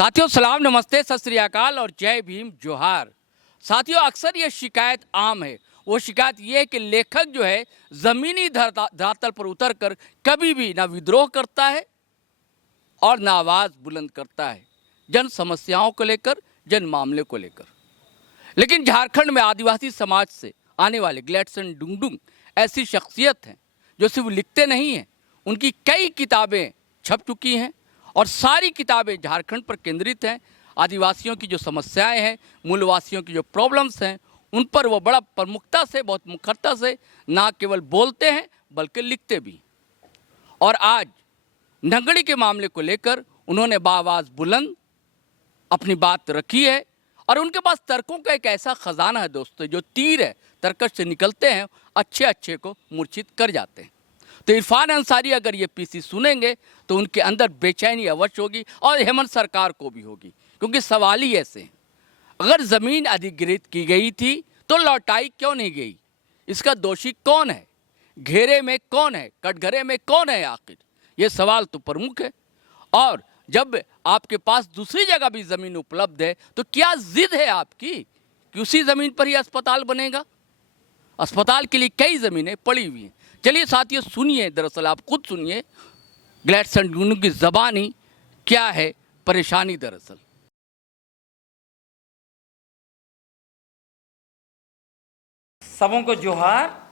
साथियों सलाम नमस्ते सत श्री अकाल और जय भीम जोहार। साथियों अक्सर ये शिकायत आम है। वो शिकायत ये है कि लेखक जो है ज़मीनी धरातल पर उतर कर कभी भी ना विद्रोह करता है और ना आवाज़ बुलंद करता है जन समस्याओं को लेकर, जन मामले को लेकर। लेकिन झारखंड में आदिवासी समाज से आने वाले ग्लेडसन डुंगडुंग ऐसी शख्सियत हैं जो सिर्फ लिखते नहीं हैं, उनकी कई किताबें छप चुकी हैं और सारी किताबें झारखंड पर केंद्रित हैं। आदिवासियों की जो समस्याएं हैं, मूलवासियों की जो प्रॉब्लम्स हैं, उन पर वो बड़ा प्रमुखता से, बहुत मुखरता से ना केवल बोलते हैं बल्कि लिखते भी। और आज नगड़ी के मामले को लेकर उन्होंने बाआवाज़ बुलंद अपनी बात रखी है और उनके पास तर्कों का एक ऐसा खजाना है दोस्तों, जो तीर है तर्कश से निकलते हैं, अच्छे को मूर्छित कर जाते हैं। तो इरफान अंसारी अगर ये पीसी सुनेंगे तो उनके अंदर बेचैनी अवश्य होगी और हेमंत सरकार को भी होगी, क्योंकि सवाल ही ऐसे हैं। अगर ज़मीन अधिग्रहित की गई थी तो लौटाई क्यों नहीं गई? इसका दोषी कौन है? घेरे में कौन है? कटघरे में कौन है आखिर? ये सवाल तो प्रमुख है। और जब आपके पास दूसरी जगह भी ज़मीन उपलब्ध है तो क्या जिद है आपकी कि उसी ज़मीन पर ही अस्पताल बनेगा? अस्पताल के लिए कई ज़मीनें पड़ी हुई हैं। चलिए साथियों सुनिए, दरअसल आप खुद सुनिए ग्लेडसन डुंगडुंग की ज़बानी क्या है परेशानी दरअसल। सबों को जोहार।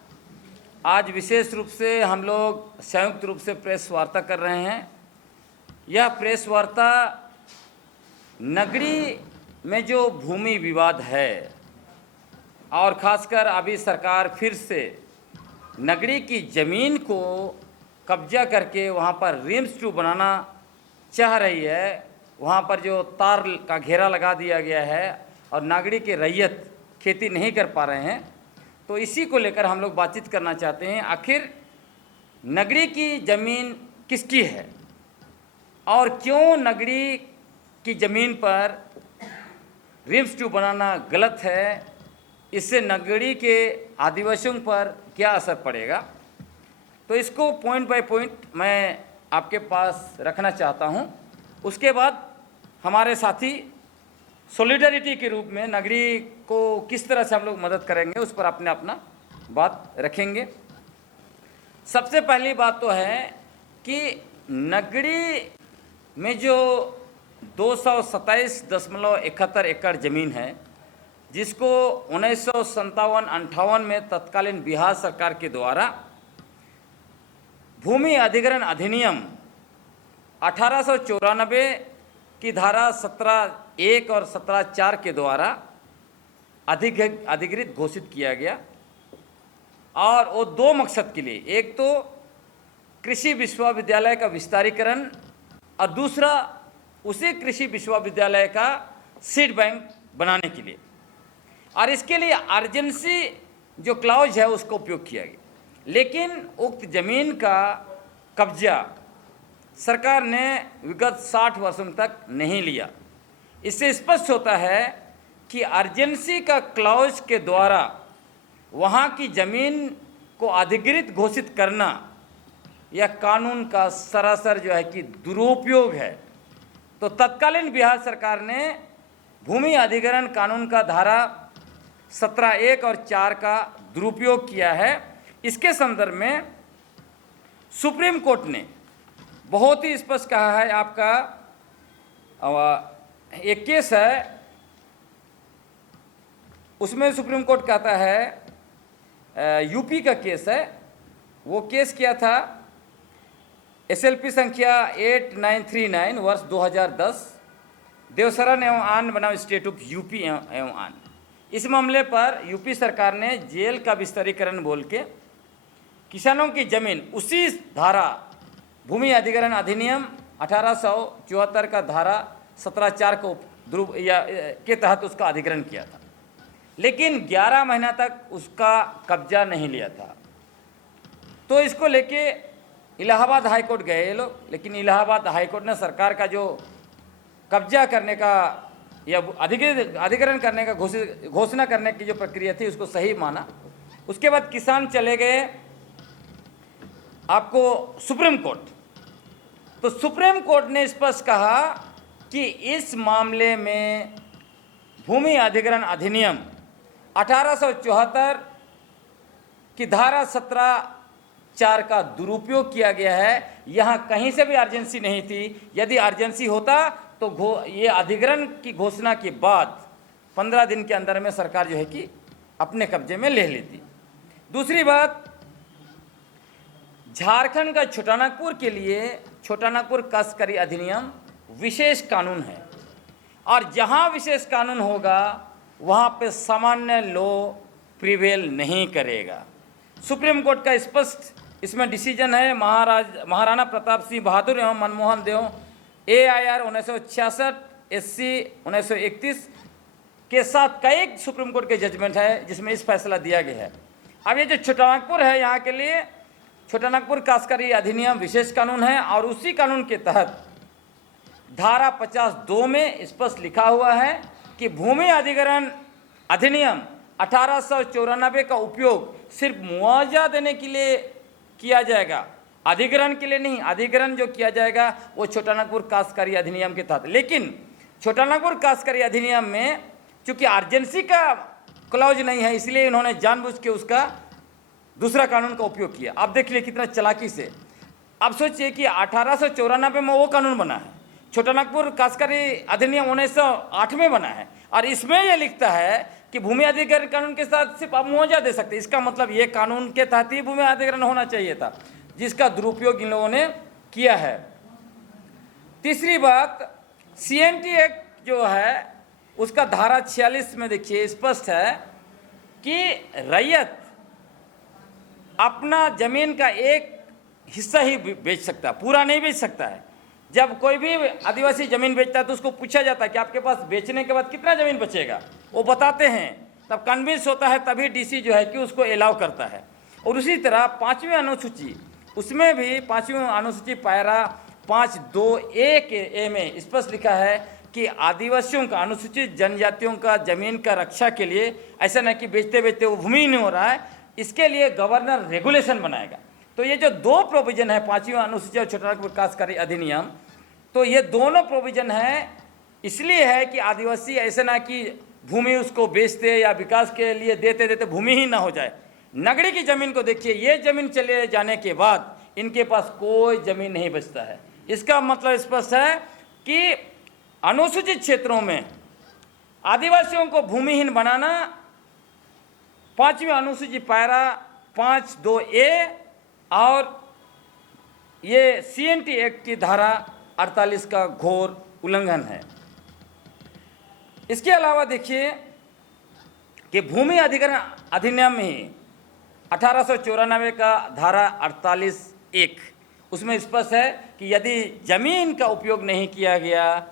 आज विशेष रूप से हम लोग संयुक्त रूप से प्रेस वार्ता कर रहे हैं। यह प्रेस वार्ता नगरी में जो भूमि विवाद है और ख़ासकर अभी सरकार फिर से नगरी की ज़मीन को कब्जा करके वहाँ पर रिम्स टू बनाना चाह रही है। वहाँ पर जो तार का घेरा लगा दिया गया है और नागरी के रैयत खेती नहीं कर पा रहे हैं, तो इसी को लेकर हम लोग बातचीत करना चाहते हैं। आखिर नगरी की ज़मीन किसकी है और क्यों नगरी की ज़मीन पर रिम्स टू बनाना गलत है? इससे नगरी के आदिवासियों पर क्या असर पड़ेगा? तो इसको पॉइंट बाय पॉइंट मैं आपके पास रखना चाहता हूं। उसके बाद हमारे साथी सॉलिडरिटी के रूप में नगरी को किस तरह से हम लोग मदद करेंगे उस पर अपना बात रखेंगे। सबसे पहली बात तो है कि नगरी में जो 227.71 एकड़ ज़मीन है, जिसको 1957-58 में तत्कालीन बिहार सरकार के द्वारा भूमि अधिग्रहण अधिनियम 1894 की धारा 17(1) और 17(4) के द्वारा अधिग्रहित घोषित किया गया। और वो दो मकसद के लिए, एक तो कृषि विश्वविद्यालय का विस्तारीकरण और दूसरा उसी कृषि विश्वविद्यालय का सीड बैंक बनाने के लिए। और इसके लिए अर्जेंसी जो क्लॉज है उसका उपयोग किया गया। लेकिन उक्त ज़मीन का कब्जा सरकार ने विगत 60 वर्षों तक नहीं लिया। इससे स्पष्ट होता है कि अर्जेंसी का क्लॉज के द्वारा वहाँ की ज़मीन को अधिग्रहित घोषित करना यह कानून का सरासर जो है कि दुरुपयोग है। तो तत्कालीन बिहार सरकार ने भूमि अधिग्रहण कानून का धारा 17(1) और 4 का दुरुपयोग किया है। इसके संदर्भ में सुप्रीम कोर्ट ने बहुत ही स्पष्ट कहा है। आपका एक केस है, उसमें सुप्रीम कोर्ट कहता है, यूपी का केस है, वो केस किया था SLP संख्या 8939 वर्ष 2010, देवसरन एवं आन बनाम स्टेट ऑफ यूपी एवं आन। इस मामले पर यूपी सरकार ने जेल का विस्तारीकरण बोल के किसानों की ज़मीन उसी धारा भूमि अधिग्रहण अधिनियम 1874 का धारा 17(4) को के तहत उसका अधिग्रहण किया था। लेकिन 11 महीना तक उसका कब्जा नहीं लिया था। तो इसको लेके इलाहाबाद हाई कोर्ट गए ये लोग, लेकिन इलाहाबाद हाई कोर्ट ने सरकार का जो कब्जा करने का या अधिग्रहण करने का घोषणा करने की जो प्रक्रिया थी उसको सही माना। उसके बाद किसान चले गए आपको सुप्रीम कोर्ट। तो सुप्रीम कोर्ट ने स्पष्ट कहा कि इस मामले में भूमि अधिग्रहण अधिनियम 1874 की धारा 17(4) का दुरुपयोग किया गया है। यहाँ कहीं से भी अर्जेंसी नहीं थी। यदि अर्जेंसी होता तो ये अधिग्रहण की घोषणा के बाद 15 दिन के अंदर में सरकार जो है कि अपने कब्जे में ले लेती। दूसरी बात, झारखंड का छोटानागपुर के लिए छोटानागपुर काश्तकारी अधिनियम विशेष कानून है, और जहां विशेष कानून होगा वहां पे सामान्य लॉ प्रिवेल नहीं करेगा। सुप्रीम कोर्ट का स्पष्ट इसमें डिसीजन है। महाराणा प्रताप सिंह बहादुर एवं मनमोहन देव AIR 1966, SC 1931 के साथ कई सुप्रीम कोर्ट के जजमेंट है जिसमें इस फैसला दिया गया है। अब ये जो छोटानागपुर है, यहाँ के लिए छोटानागपुर काश्तकारी अधिनियम विशेष कानून है, और उसी कानून के तहत धारा 52 में स्पष्ट लिखा हुआ है कि भूमि अधिग्रहण अधिनियम 1894 का उपयोग सिर्फ मुआवजा देने के लिए किया जाएगा, अधिग्रहण के लिए नहीं। अधिग्रहण जो किया जाएगा वो छोटानागपुर काश्तकारी अधिनियम के तहत। लेकिन छोटानागपुर काश्तकारी अधिनियम में चूंकि अर्जेंसी का क्लॉज नहीं है, इसलिए इन्होंने जानबूझ के उसका दूसरा कानून का उपयोग किया। आप देख लिए कितना चालाकी से। अब सोचिए कि 1894 में वो कानून बना है, छोटानागपुर काश्तकारी अधिनियम 1908 में बना है, और इसमें यह लिखता है कि भूमि अधिग्रहण कानून के साथ सिर्फ आप मुआवजा दे सकते हैं। इसका मतलब ये कानून के तहत ही भूमि अधिग्रहण होना चाहिए था, जिसका दुरुपयोग इन लोगों ने किया है। तीसरी बात, CNT एक्ट जो है उसका धारा 46 में देखिए स्पष्ट है कि रैयत अपना जमीन का एक हिस्सा ही बेच सकता है, पूरा नहीं बेच सकता है। जब कोई भी आदिवासी जमीन बेचता है तो उसको पूछा जाता है कि आपके पास बेचने के बाद कितना जमीन बचेगा, वो बताते हैं, तब कन्विंस होता है, तभी DC जो है कि उसको अलाउ करता है। और उसी तरह 5वीं अनुसूची, उसमें भी 5वीं अनुसूची पैरा 5(2)(a) के A में स्पष्ट लिखा है कि आदिवासियों का, अनुसूचित जनजातियों का जमीन का रक्षा के लिए, ऐसा नहीं कि बेचते बेचते वो भूमि नहीं हो रहा है, इसके लिए गवर्नर रेगुलेशन बनाएगा। तो ये जो दो प्रोविजन है 5वीं अनुसूची और छोटानागपुर काश्तकारी अधिनियम, तो ये दोनों प्रोविजन है इसलिए है कि आदिवासी ऐसे ना कि भूमि उसको बेचते या विकास के लिए देते देते भूमि ही ना हो जाए। नगड़ी की जमीन को देखिए, ये जमीन चले जाने के बाद इनके पास कोई जमीन नहीं बचता है। इसका मतलब स्पष्ट है कि अनुसूचित क्षेत्रों में आदिवासियों को भूमिहीन बनाना 5वीं अनुसूची पैरा 5(2)(a) और ये CNT एक्ट की धारा 48 का घोर उल्लंघन है। इसके अलावा देखिए कि भूमि अधिग्रहण अधिनियम में 1894 का धारा 48(1) उसमें स्पष्ट है कि यदि जमीन का उपयोग नहीं किया गया,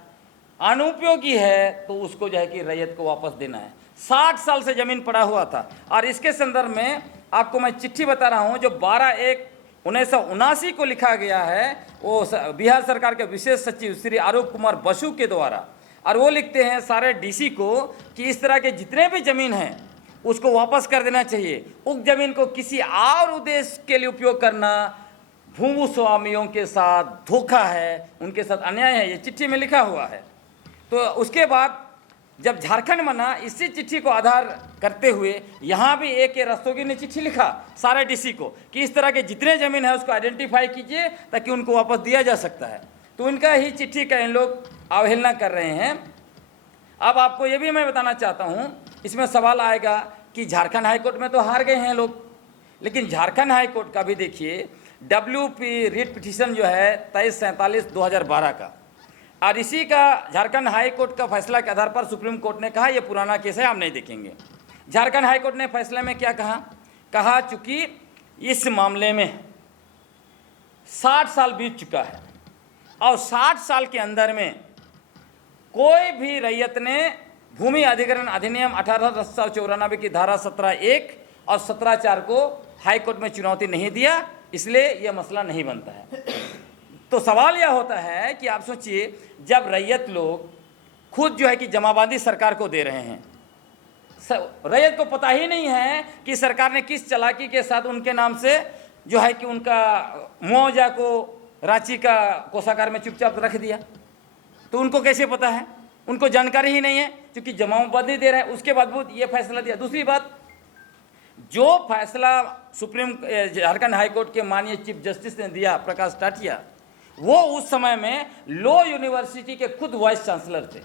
अनुपयोगी है, तो उसको जो है कि रैयत को वापस देना है। 60 साल से जमीन पड़ा हुआ था। और इसके संदर्भ में आपको मैं चिट्ठी बता रहा हूं जो 12/1/1979 को लिखा गया है, वो बिहार सरकार के विशेष सचिव श्री आरूप कुमार बसु के द्वारा। और वो लिखते हैं सारे DC को कि इस तरह के जितने भी जमीन हैं उसको वापस कर देना चाहिए। उस जमीन को किसी और उद्देश्य के लिए उपयोग करना भूस्वामियों के साथ धोखा है, उनके साथ अन्याय है, ये चिट्ठी में लिखा हुआ है। तो उसके बाद जब झारखंड बना, इसी चिट्ठी को आधार करते हुए यहाँ भी A.K. रस्तोगी ने चिट्ठी लिखा सारे DC को कि इस तरह के जितने ज़मीन है उसको आइडेंटिफाई कीजिए ताकि उनको वापस दिया जा सकता है। तो उनका ही चिट्ठी का इन लोग अवहेलना कर रहे हैं। अब आपको ये भी मैं बताना चाहता हूँ, इसमें सवाल आएगा कि झारखंड हाईकोर्ट में तो हार गए हैं लोग, लेकिन झारखंड हाईकोर्ट का भी देखिए WP रिट पिटीशन जो है 2347/2012 का, और इसी का झारखंड हाई कोर्ट का फैसला के आधार पर सुप्रीम कोर्ट ने कहा यह पुराना केस है, आप नहीं देखेंगे। झारखंड हाई कोर्ट ने फैसले में क्या कहा चूंकि इस मामले में 60 साल बीत चुका है और 60 साल के अंदर में कोई भी रैयत ने भूमि अधिग्रहण अधिनियम 1894 की धारा 17(1) और 17(4) को हाई कोर्ट में चुनौती नहीं दिया, इसलिए यह मसला नहीं बनता है। तो सवाल यह होता है कि आप सोचिए, जब रैयत लोग खुद जो है कि जमाबंदी सरकार को दे रहे हैं, रैयत को पता ही नहीं है कि सरकार ने किस चालाकी के साथ उनके नाम से जो है कि उनका मुआवजा को रांची का कोषागार में चुपचाप रख दिया। तो तो उनको कैसे पता है? उनको जानकारी ही नहीं है, क्योंकि जमाबंदी दे रहे हैं। उसके बाद वो ये फैसला दिया। दूसरी बात, जो फैसला सुप्रीम झारखंड हाई कोर्ट के माननीय चीफ जस्टिस ने दिया, प्रकाश टाटिया, वो उस समय में लो यूनिवर्सिटी के खुद वाइस चांसलर थे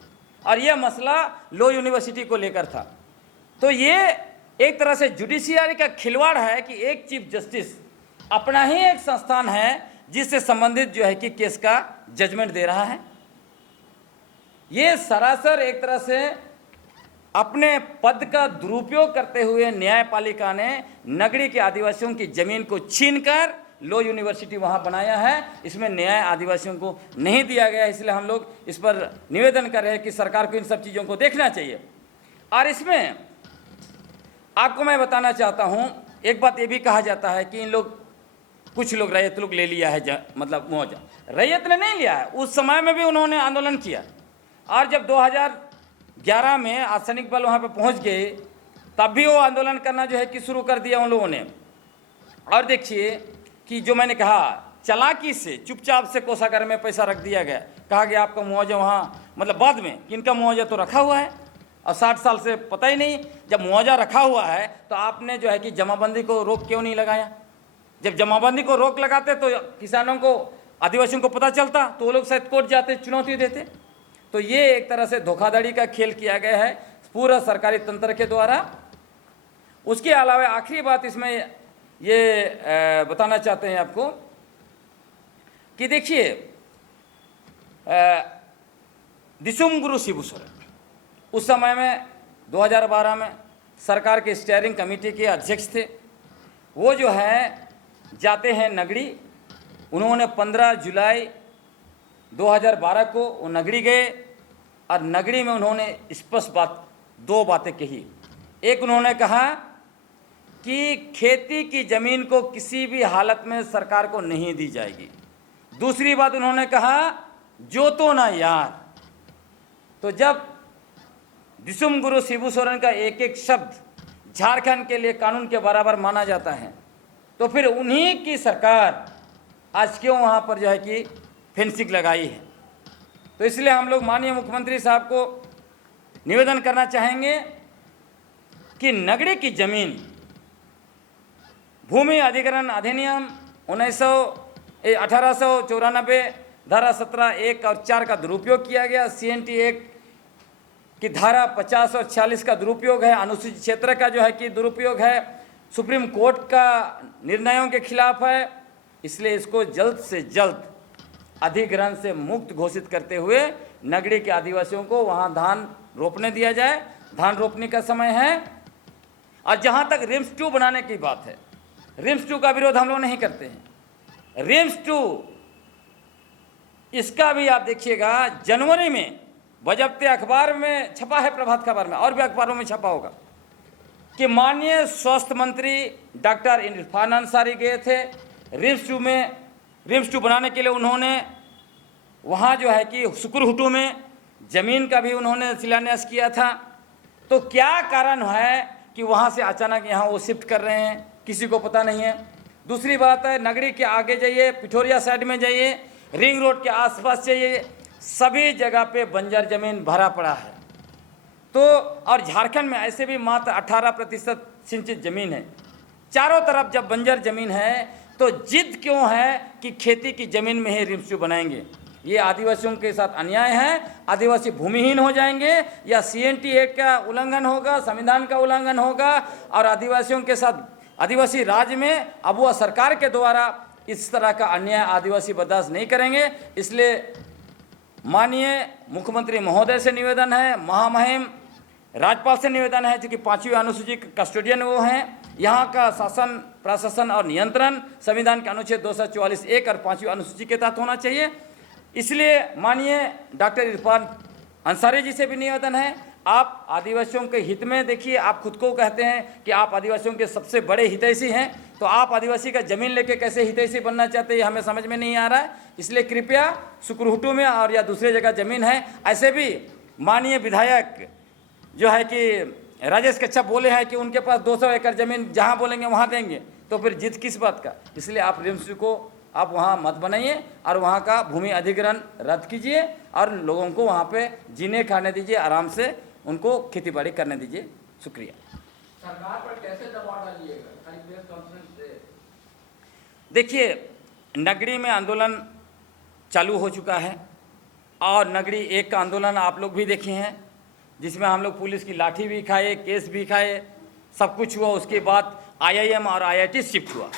और ये मसला लो यूनिवर्सिटी को लेकर था। तो ये एक तरह से जुडिशियरी का खिलवाड़ है कि एक चीफ जस्टिस अपना ही एक संस्थान है जिससे संबंधित जो है कि केस का जजमेंट दे रहा है। ये सरासर एक तरह से अपने पद का दुरुपयोग करते हुए न्यायपालिका ने नगरी के आदिवासियों की जमीन को छीनकर लो यूनिवर्सिटी वहां बनाया है। इसमें न्याय आदिवासियों को नहीं दिया गया, इसलिए हम लोग इस पर निवेदन कर रहे हैं कि सरकार को इन सब चीज़ों को देखना चाहिए। और इसमें आपको मैं बताना चाहता हूं, एक बात ये भी कहा जाता है कि इन लोग, कुछ लोग रैयत लोग ले लिया है, मतलब मुआवजा। रैयत ने नहीं लिया है, उस समय में भी उन्होंने आंदोलन किया और जब 2011 में अर्धसैनिक बल वहाँ पे पहुँच गए तब भी वो आंदोलन करना जो है कि शुरू कर दिया उन लोगों ने। और देखिए कि जो मैंने कहा, चालाकी से चुपचाप से कोषागार में पैसा रख दिया गया, कहा गया आपका मुआवजा वहाँ, मतलब बाद में कि इनका मुआवजा तो रखा हुआ है और 60 साल से पता ही नहीं। जब मुआवजा रखा हुआ है तो आपने जो है कि जमाबंदी को रोक क्यों नहीं लगाया? जब जमाबंदी को रोक लगाते तो किसानों को, आदिवासियों को पता चलता तो वो लोग शायद कोर्ट जाते, चुनौती देते। तो ये एक तरह से धोखाधड़ी का खेल किया गया है पूरा सरकारी तंत्र के द्वारा। उसके अलावा आखिरी बात इसमें ये बताना चाहते हैं आपको कि देखिए, दिसुम गुरु शिबू सोरेन उस समय में 2012 में सरकार के स्टीयरिंग कमेटी के अध्यक्ष थे। वो जो है जाते हैं नगरी, उन्होंने 15 जुलाई 2012 को वो नगरी गए और नगरी में उन्होंने स्पष्ट दो बातें कही। एक, उन्होंने कहा कि खेती की ज़मीन को किसी भी हालत में सरकार को नहीं दी जाएगी। दूसरी बात उन्होंने कहा, जोतो ना यार। तो जब दिसुम गुरु शिबू सोरेन का एक एक शब्द झारखंड के लिए कानून के बराबर माना जाता है, तो फिर उन्हीं की सरकार आज क्यों वहाँ पर जो है कि फेंसिंग लगाई है। तो इसलिए हम लोग माननीय मुख्यमंत्री साहब को निवेदन करना चाहेंगे कि नगरी की जमीन, भूमि अधिग्रहण अधिनियम 1894 धारा 17, 1 और 4 का दुरुपयोग किया गया। CNT एक्ट की धारा 50 और 46 का दुरुपयोग है। अनुसूचित क्षेत्र का जो है कि दुरुपयोग है। सुप्रीम कोर्ट का निर्णयों के खिलाफ है। इसलिए इसको जल्द से जल्द अधिग्रहण से मुक्त घोषित करते हुए नगरी के आदिवासियों को वहां धान रोपने दिया जाए। धान रोपने का समय है। और जहां तक रिम्स 2 बनाने की बात है, रिम्स 2 का विरोध हम लोग नहीं करते हैं। रिम्स 2 इसका भी आप देखिएगा, जनवरी में बजप्ते अखबार में छपा है, प्रभात खबर में और भी अखबारों में छपा होगा कि माननीय स्वास्थ्य मंत्री डॉक्टर इरफान अंसारी गए थे रिम्स 2 में। रिम्स 2 बनाने के लिए उन्होंने वहाँ जो है कि सुकुरहुटू में ज़मीन का भी उन्होंने शिलान्यास किया था। तो क्या कारण है कि वहाँ से अचानक यहाँ वो शिफ्ट कर रहे हैं, किसी को पता नहीं है। दूसरी बात है, नगरी के आगे जाइए, पिठोरिया साइड में जाइए, रिंग रोड के आसपास जाइए, सभी जगह पे बंजर ज़मीन भरा पड़ा है। तो और झारखंड में ऐसे भी मात्र 18% सिंचित ज़मीन है। चारों तरफ जब बंजर ज़मीन है तो जिद क्यों है कि खेती की ज़मीन में ही रिम्स 2 बनाएंगे? ये आदिवासियों के साथ अन्याय है। आदिवासी भूमिहीन हो जाएंगे या CNT एक्ट का उल्लंघन होगा, संविधान का उल्लंघन होगा और आदिवासियों के साथ आदिवासी राज में अबुआ सरकार के द्वारा इस तरह का अन्याय आदिवासी बर्दाश्त नहीं करेंगे। इसलिए माननीय मुख्यमंत्री महोदय से निवेदन है, महामहिम राज्यपाल से निवेदन है, जो कि 5वीं अनुसूची कस्टोडियन वो हैं। यहाँ का शासन, प्रशासन और नियंत्रण संविधान के अनुच्छेद 244(1) और 5वीं अनुसूची के तहत होना चाहिए। इसलिए माननीय डॉक्टर इरफान अंसारी जी से भी निवेदन है, आप आदिवासियों के हित में देखिए। आप खुद को कहते हैं कि आप आदिवासियों के सबसे बड़े हितैषी हैं, तो आप आदिवासी का ज़मीन लेके कैसे हितैषी बनना चाहते हैं, ये हमें समझ में नहीं आ रहा है। इसलिए कृपया सुकुरहुटू में और या दूसरे जगह ज़मीन है, ऐसे भी माननीय विधायक जो है कि राजेश कच्छप बोले हैं कि उनके पास 200 एकड़ ज़मीन, जहाँ बोलेंगे वहाँ देंगे, तो फिर जिद किस बात का? इसलिए आप रिम्स 2 को आप वहाँ मत बनाइए और वहाँ का भूमि अधिग्रहण रद्द कीजिए और लोगों को वहाँ पे जीने खाने दीजिए, आराम से उनको खेती बाड़ी करने दीजिए। शुक्रिया। सरकार पर कैसे दबाव डालिएगा? खाली प्रेस कॉन्फ्रेंस से? देखिए, नगरी में आंदोलन चालू हो चुका है और नगरी एक का आंदोलन आप लोग भी देखे हैं, जिसमें हम लोग पुलिस की लाठी भी खाए, केस भी खाए, सब कुछ हुआ। उसके बाद IIM और IIT शिफ्ट हुआ।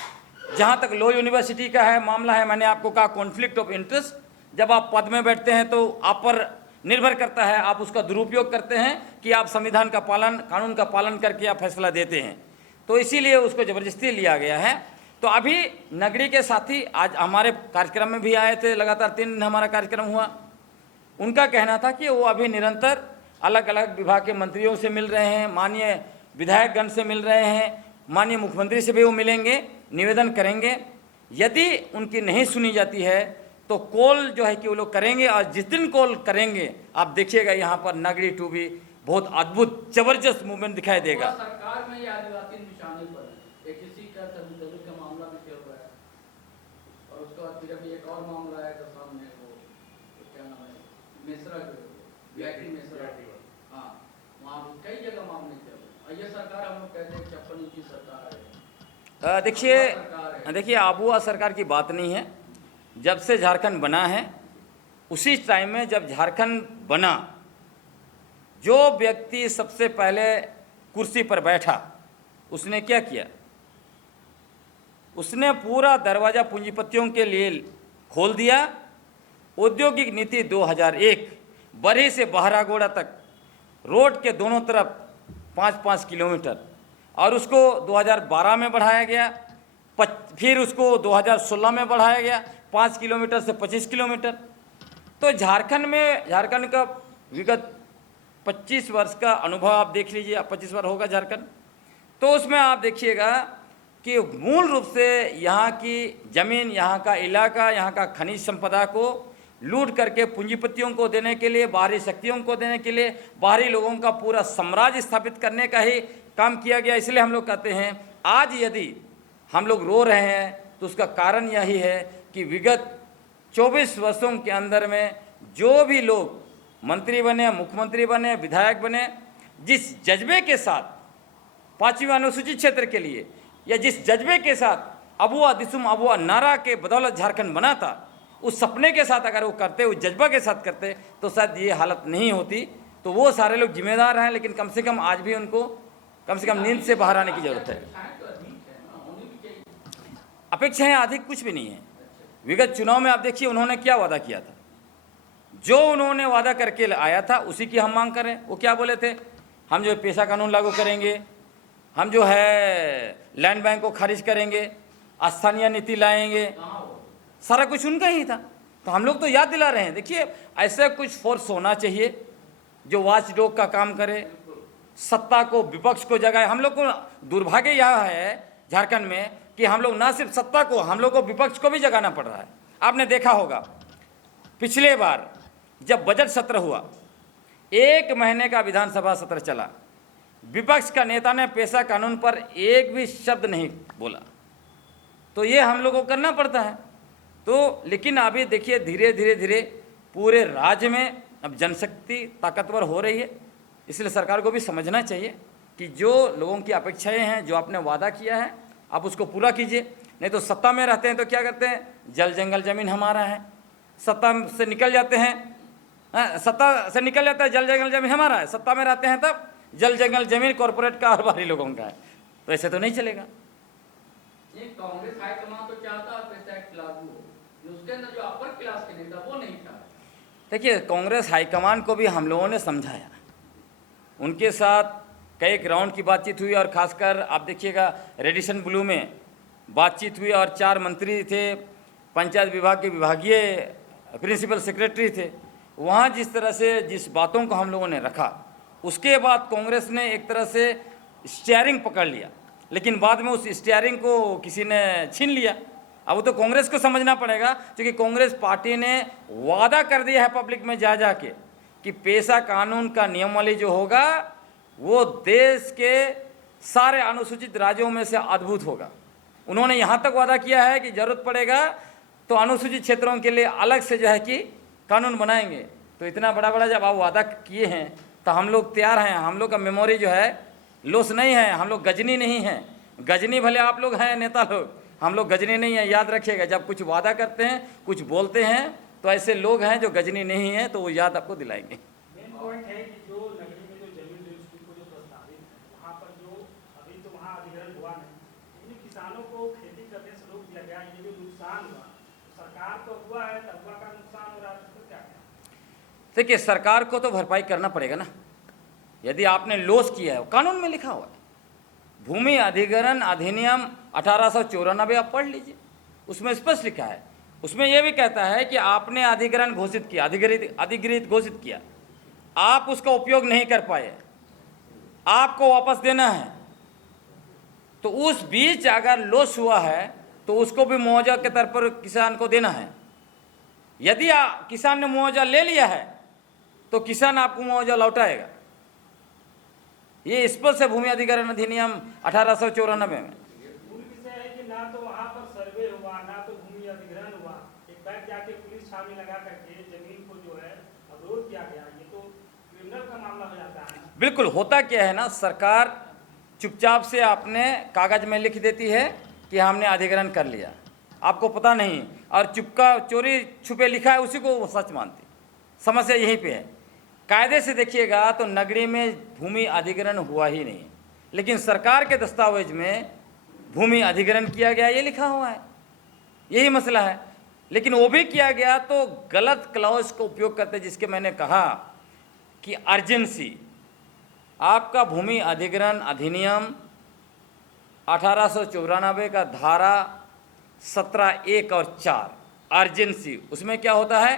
जहाँ तक लॉ यूनिवर्सिटी का है मामला है, मैंने आपको कहा कॉन्फ्लिक्ट ऑफ इंटरेस्ट, जब आप पद में बैठते हैं तो आप पर निर्भर करता है, आप उसका दुरुपयोग करते हैं कि आप संविधान का पालन, कानून का पालन करके आप फैसला देते हैं, तो इसीलिए उसको ज़बरदस्ती लिया गया है। तो अभी नगरी के साथी आज हमारे कार्यक्रम में भी आए थे, लगातार 3 दिन हमारा कार्यक्रम हुआ। उनका कहना था कि वो अभी निरंतर अलग अलग विभाग के मंत्रियों से मिल रहे हैं, माननीय विधायकगण से मिल रहे हैं, माननीय मुख्यमंत्री से भी वो मिलेंगे, निवेदन करेंगे। यदि उनकी नहीं सुनी जाती है तो कॉल जो है कि वो लोग करेंगे, और जिस दिन कॉल करेंगे आप देखिएगा यहाँ पर नगरी टू भी बहुत अद्भुत जबरदस्त मूवमेंट दिखाई देगा। सरकार में ये आदिवासी निशाने पर है, एक इसी का तभी का मामला भी चल रहा है, और उसके बाद फिर अभी एक और मामला है तो सामने वो क्या नाम है, मिश्रा VIP मिश्रा, हाँ, वहाँ कई जगह मामले चल रहे हैं। और ये सरकार हम लोग कहते हैं 56 इंची सरकार है। देखिए आबुआ सरकार की बात नहीं है। जब से झारखंड बना है उसी टाइम में जब झारखंड बना, जो व्यक्ति सबसे पहले कुर्सी पर बैठा उसने क्या किया? उसने पूरा दरवाज़ा पूंजीपतियों के लिए खोल दिया। औद्योगिक नीति 2001 बरही से बहरागोड़ा तक रोड के दोनों तरफ 5-5 किलोमीटर, और उसको 2012 में बढ़ाया गया, फिर उसको 2016 में बढ़ाया गया 5 किलोमीटर से 25 किलोमीटर। तो झारखंड का विगत 25 वर्ष का अनुभव आप देख लीजिए, 25 वर्ष होगा झारखंड, तो उसमें आप देखिएगा कि मूल रूप से यहाँ की ज़मीन, यहाँ का इलाका, यहाँ का खनिज संपदा को लूट करके पूंजीपतियों को देने के लिए, बाहरी शक्तियों को देने के लिए, बाहरी लोगों का पूरा साम्राज्य स्थापित करने का ही काम किया गया। इसलिए हम लोग कहते हैं आज यदि हम लोग रो रहे हैं तो उसका कारण यही है कि विगत 24 वर्षों के अंदर में जो भी लोग मंत्री बने, मुख्यमंत्री बने, विधायक बने, जिस जज्बे के साथ 5वीं अनुसूचित क्षेत्र के लिए, या जिस जज्बे के साथ अबुआ दिसुम अबुआ नारा के बदौलत झारखंड बना था, उस सपने के साथ अगर वो करते, उस जज्बा के साथ करते, तो शायद ये हालत नहीं होती। तो वो सारे लोग जिम्मेदार हैं, लेकिन कम से कम आज भी उनको कम से कम नींद से बाहर आने की ज़रूरत है। अपेक्षाएं अधिक कुछ भी नहीं है। विगत चुनाव में आप देखिए उन्होंने क्या वादा किया था, जो उन्होंने वादा करके आया था उसी की हम मांग करें। वो क्या बोले थे? हम जो है पेशा कानून लागू करेंगे, हम जो है लैंड बैंक को खारिज करेंगे, स्थानीय नीति लाएंगे, सारा कुछ उनका ही था। तो हम लोग तो याद दिला रहे हैं। देखिए ऐसा कुछ फोर्स होना चाहिए जो वॉच डॉग का काम करे, सत्ता को, विपक्ष को जगाए। हम लोग को दुर्भाग्य यह है झारखंड में कि हम लोग ना सिर्फ सत्ता को, हम लोग को विपक्ष को भी जगाना पड़ रहा है। आपने देखा होगा पिछले बार जब बजट सत्र हुआ, 1 महीने का विधानसभा सत्र चला, विपक्ष का नेता ने पेशा कानून पर एक भी शब्द नहीं बोला। तो ये हम लोगों को करना पड़ता है। तो लेकिन अभी देखिए धीरे पूरे राज्य में अब जनशक्ति ताकतवर हो रही है। इसलिए सरकार को भी समझना चाहिए कि जो लोगों की अपेक्षाएं हैं, जो आपने वादा किया है, आप उसको पूरा कीजिए। नहीं तो सत्ता में रहते हैं तो क्या करते हैं, जल जंगल ज़मीन हमारा है, सत्ता से निकल जाते हैं, सत्ता से निकल जाता है, जल जंगल ज़मीन हमारा है, सत्ता में रहते हैं तब जल जंगल ज़मीन कॉरपोरेट का और बाहरी लोगों का है। तो ऐसे तो नहीं चलेगा। ये कांग्रेस हाईकमान तो चाहता है पेशा एक्ट लागू हो, उसके अंदर जो अपर क्लास के नेता वो नहीं था। देखिए कांग्रेस हाईकमान को भी हम लोगों ने समझाया, उनके साथ कई राउंड की बातचीत हुई, और खासकर आप देखिएगा रेडिसन ब्लू में बातचीत हुई, और 4 मंत्री थे, पंचायत विभाग के विभागीय प्रिंसिपल सेक्रेटरी थे। वहाँ जिस तरह से जिस बातों को हम लोगों ने रखा, उसके बाद कांग्रेस ने एक तरह से स्टीयरिंग पकड़ लिया, लेकिन बाद में उस स्टीयरिंग को किसी ने छीन लिया। अब तो कांग्रेस को समझना पड़ेगा, क्योंकि कांग्रेस पार्टी ने वादा कर दिया है पब्लिक में जा के कि पेशा कानून का नियमावली जो होगा वो देश के सारे अनुसूचित राज्यों में से अद्भुत होगा। उन्होंने यहाँ तक वादा किया है कि जरूरत पड़ेगा तो अनुसूचित क्षेत्रों के लिए अलग से जो है कि कानून बनाएंगे। तो इतना बड़ा बड़ा जब आप वादा किए हैं तो हम लोग तैयार हैं। हम लोग का मेमोरी जो है लॉस नहीं है, हम लोग गजनी नहीं हैं। गजनी भले आप लोग हैं नेता लोग, हम लोग गजनी नहीं है। याद रखिएगा, जब कुछ वादा करते हैं, कुछ बोलते हैं, तो ऐसे लोग हैं जो गजनी नहीं है, तो वो याद आपको दिलाएंगे। मेन पॉइंट है कि जो नगरी में जो जमीन रजिस्ट्री को जो प्रस्तावित है, वहाँ पर जो अभी तो वहाँ अधिग्रहण हुआ नहीं, लेकिन किसानों को खेती करने से रोक दिया गया। ये जो नुकसान हुआ, सरकार तो हुआ है, तबका का नुकसान हो रहा है, तो क्या करें? देखिए, सरकार को तो भरपाई करना पड़ेगा ना। यदि आपने लॉस किया है, कानून में लिखा हुआ है, भूमि अधिग्रहण अधिनियम 1894 आप पढ़ लीजिए, उसमें स्पष्ट लिखा है। उसमें यह भी कहता है कि आपने अधिग्रहण घोषित किया, अधिगृहित घोषित किया, आप उसका उपयोग नहीं कर पाए, आपको वापस देना है। तो उस बीच अगर लॉस हुआ है तो उसको भी मुआवजा के तौर पर किसान को देना है। यदि किसान ने मुआवजा ले लिया है तो किसान आपको मुआवजा लौटाएगा। ये स्पष्ट है भूमि अधिग्रहण अधिनियम 1894 में। मूल विषय है कि ना तो वहाँ पर सर्वे हुआ, ना तो भूमि अधिग्रहण हुआ, एक बैग जाके पुलिस छावनी लगा करके जमीन को जो है अवरोध किया गया। ये तो क्रिमिनल का मामला हो जाता है। बिल्कुल। होता क्या है ना, सरकार चुपचाप से आपने कागज में लिख देती है कि हमने अधिग्रहण कर लिया, आपको पता नहीं, और चुपका चोरी छुपे लिखा है, उसी को वो सच मानती। समस्या यहीं पे है। कायदे से देखिएगा तो नगरी में भूमि अधिग्रहण हुआ ही नहीं, लेकिन सरकार के दस्तावेज में भूमि अधिग्रहण किया गया ये लिखा हुआ है। यही मसला है। लेकिन वो भी किया गया तो गलत क्लॉज को उपयोग करते, जिसके मैंने कहा कि अर्जेंसी। आपका भूमि अधिग्रहण अधिनियम 1894 का धारा 17 1 और 4 अर्जेंसी, उसमें क्या होता है,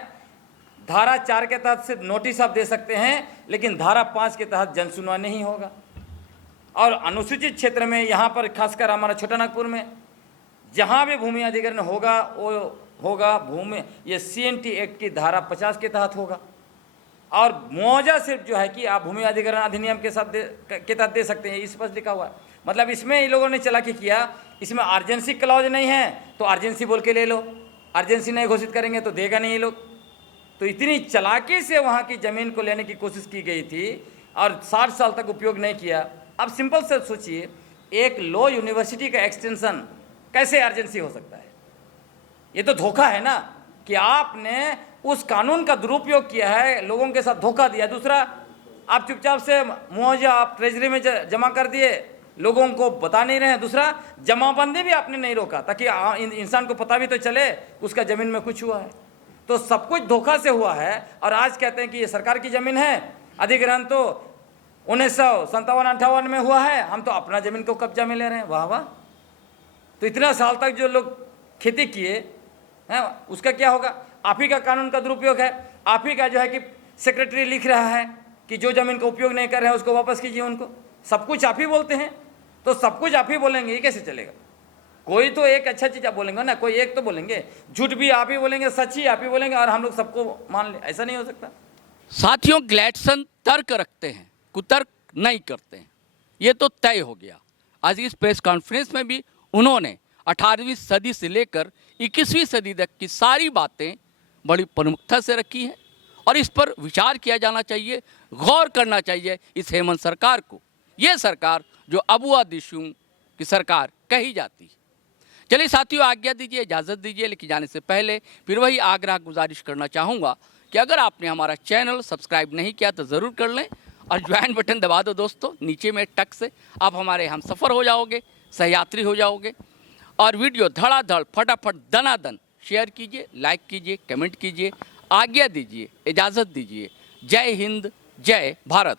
धारा 4 के तहत सिर्फ नोटिस आप दे सकते हैं, लेकिन धारा 5 के तहत जनसुनवाई नहीं होगा। और अनुसूचित क्षेत्र में, यहाँ पर खासकर हमारा छोटा नागपुर में, जहाँ भी भूमि अधिग्रहण होगा वो होगा भूमि, ये CNT एक्ट की धारा 50 के तहत होगा। और मुआवजा सिर्फ जो है कि आप भूमि अधिग्रहण अधिनियम के तहत दे सकते हैं, इस पर लिखा हुआ है। मतलब इसमें इन लोगों ने चालाकी किया, इसमें अर्जेंसी क्लॉज नहीं है तो अर्जेंसी बोल के ले लो, अर्जेंसी नहीं घोषित करेंगे तो देगा नहीं ये लोग। तो इतनी चालाकी से वहाँ की ज़मीन को लेने की कोशिश की गई थी और 60 साल तक उपयोग नहीं किया। अब सिंपल से सोचिए, एक लॉ यूनिवर्सिटी का एक्सटेंशन कैसे अर्जेंसी हो सकता है? ये तो धोखा है ना, कि आपने उस कानून का दुरुपयोग किया है, लोगों के साथ धोखा दिया। दूसरा, आप चुपचाप से मुआवजा आप ट्रेजरी में जमा कर दिए, लोगों को बता नहीं रहे हैं। दूसरा, जमाबंदी भी आपने नहीं रोका ताकि इंसान को पता भी तो चले उसका ज़मीन में कुछ हुआ है। तो सब कुछ धोखा से हुआ है। और आज कहते हैं कि ये सरकार की ज़मीन है, अधिग्रहण तो 1957-58 में हुआ है, हम तो अपना ज़मीन को कब्जा में ले रहे हैं। वाह वाह। तो इतना साल तक जो लोग खेती किए हैं उसका क्या होगा? आप ही का कानून का दुरुपयोग है। आप ही का जो है कि सेक्रेटरी लिख रहा है कि जो ज़मीन का उपयोग नहीं कर रहे हैं उसको वापस कीजिए उनको। सब कुछ आप ही बोलते हैं, तो सब कुछ आप ही बोलेंगे, ये कैसे चलेगा? कोई तो एक अच्छा चीज़ आप बोलेंगे ना, कोई एक तो बोलेंगे। झूठ भी आप ही बोलेंगे, सच ही आप ही बोलेंगे, और हम लोग सबको मान ले, ऐसा नहीं हो सकता। साथियों, ग्लैडसन तर्क रखते हैं, कुतर्क नहीं करते हैं, ये तो तय हो गया। आज इस प्रेस कॉन्फ्रेंस में भी उन्होंने 18वीं सदी से लेकर 21वीं सदी तक की सारी बातें बड़ी प्रमुखता से रखी हैं और इस पर विचार किया जाना चाहिए, गौर करना चाहिए इस हेमंत सरकार को। ये सरकार जो अबुआ दिशुम की सरकार कही जाती है। चलिए साथियों, आज्ञा दीजिए, इजाज़त दीजिए, लेकिन जाने से पहले फिर वही आग्रह गुजारिश करना चाहूँगा कि अगर आपने हमारा चैनल सब्सक्राइब नहीं किया तो ज़रूर कर लें और ज्वाइन बटन दबा दो दोस्तों, नीचे में टक से आप हमारे हम सफ़र हो जाओगे, सहयात्री हो जाओगे। और वीडियो धड़ाधड़ फटाफट दनादन शेयर कीजिए, लाइक कीजिए, कमेंट कीजिए। आज्ञा दीजिए, इजाज़त दीजिए। जय हिंद, जय भारत।